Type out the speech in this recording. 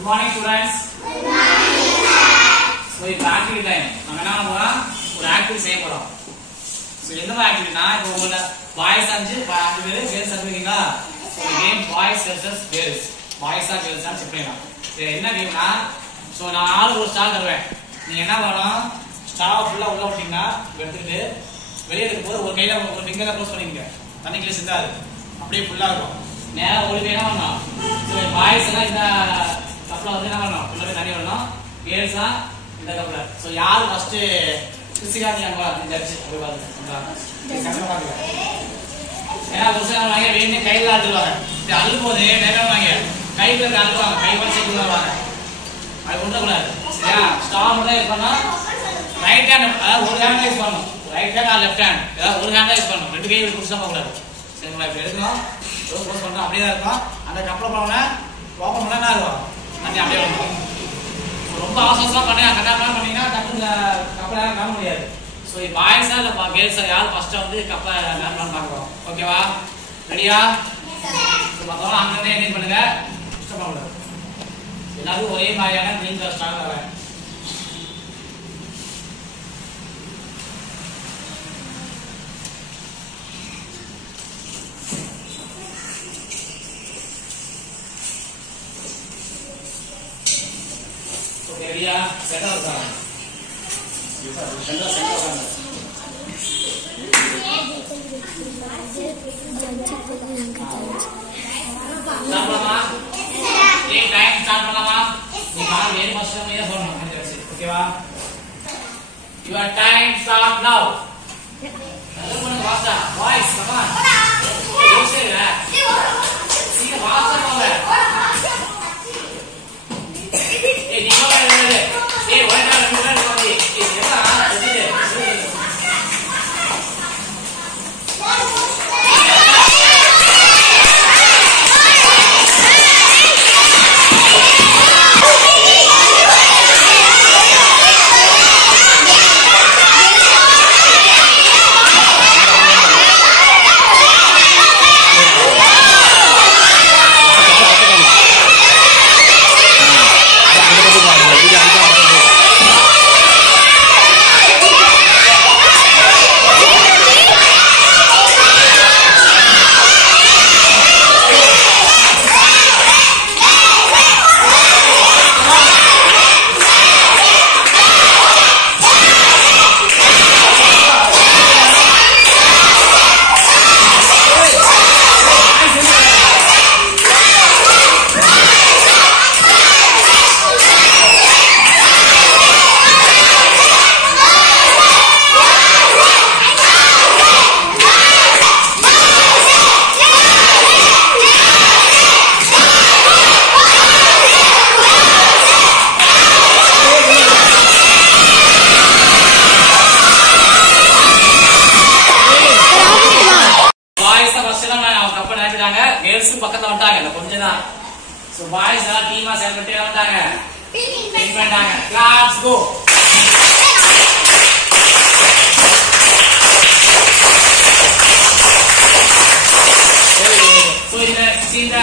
Good morning students. Good morning sir. So இப்போ activity time. நம்ம என்ன பண்ண போறோம்? ஒரு activity செய்ய போறோம். So என்ன activityனா இப்போ உங்க boys 5 பேர் girls இருக்கீங்களா? So game boys versus girls. Boys ஆ girls ஆ செக் பண்ணலாம். சரி என்ன கேம்னா சோ நான் ஆளுக்கு ஒரு ஸ்டார் தருவேன். நீங்க என்ன பண்ணணும்? ஸ்டார் ஃபுல்லா உள்ள விட்டீங்கன்னா எடுத்துட்டு வெளிய எடுக்க போது ஒரு கையில ஒரு ஃபிங்கரை க்ளோஸ் பண்ணிக்கங்க. தண்ணிக்குள்ள சிந்தாது. அப்படியே ஃபுல்லா இருக்கும். நேரா ஓடி போய் என்ன பண்ணணும்? சோ பாய்ஸ் எல்லாம் இந்த கப்ல வந்து என்ன பண்ணணும்? உள்ள தண்ணி வரணும். கேர்ள்ஸா இந்த கப்ல. சோ யார் ஃபர்ஸ்ட் கிறிஸ்டியானி அங்க இந்த ஜட்ஜ் போய் பாருங்க. கரெக்ட்டா பாருங்க. ஏன்னா ஒரு சில வாங்க வேணே கையில ஆடுவாங்க. இது அழுது போதே நேரா வாங்க. கையில ஆடுவாங்க. கை வச்சு செஞ்சு வருவாங்க. அது ஒண்ணு கூடாது. சரியா? ஸ்டார் மட்டும் யூஸ் பண்ணா ரைட் ஹேண்ட் ஒரு ஹேண்ட் யூஸ் பண்ணணும். Right hand are left hand. ஏதாவது ஒரு ஹேண்ட் யூஸ் பண்ணணும். ரெண்டு கையை புடிச்சா போக கூடாது. சரிங்களா? இப்ப எடுக்கணும். க்ளோஸ் பண்றோம். அப்படியே தான் இருக்கும். அந்த கப்ல போறோம்னா ஓபன் பண்ணா என்ன ஆகும்? தண்ணி அப்படியே வரும். ரொம்ப அவசரமா பண்ணா கட்டாம பண்ணீங்கன்னா டக்குனு கப்ல காண முடியாது. சோ இந்த பாய்ஸா இல்ல கேர்ள்ஸா யார் ஃபர்ஸ்ட் வந்து கப்ல மேன் பார்க்கறோம். ஓகேவா? ரெடியா? சோ மொத்தமா அங்கனே என்ன பண்ணுங்க? ஸ்டாப் பண்ணுங்க. எல்லாரும் ஒரே மாதிரியான கிரீன் கலர் ஸ்டார் வரேன். Area center का ये सेंटर का सामना ये टाइम स्टार्ट பண்ணலாமா निकाल वेरी मस्त में ये बोलना है ओकेवा your time start now everyone वाचा boys come on you say that see वाचा बोल ए निको ले ए वैसा निकल कर दे ये ऐसा ऐसे girls பக்கத்துல வந்தாங்க கொஞ்சம் தான் சோ பாய்ஸ் எல்லாம் டீமா சேர்ந்துட்டே வந்தாங்க டீம் பண்ணாங்க கிளாப்ஸ் கோ சோ இந்த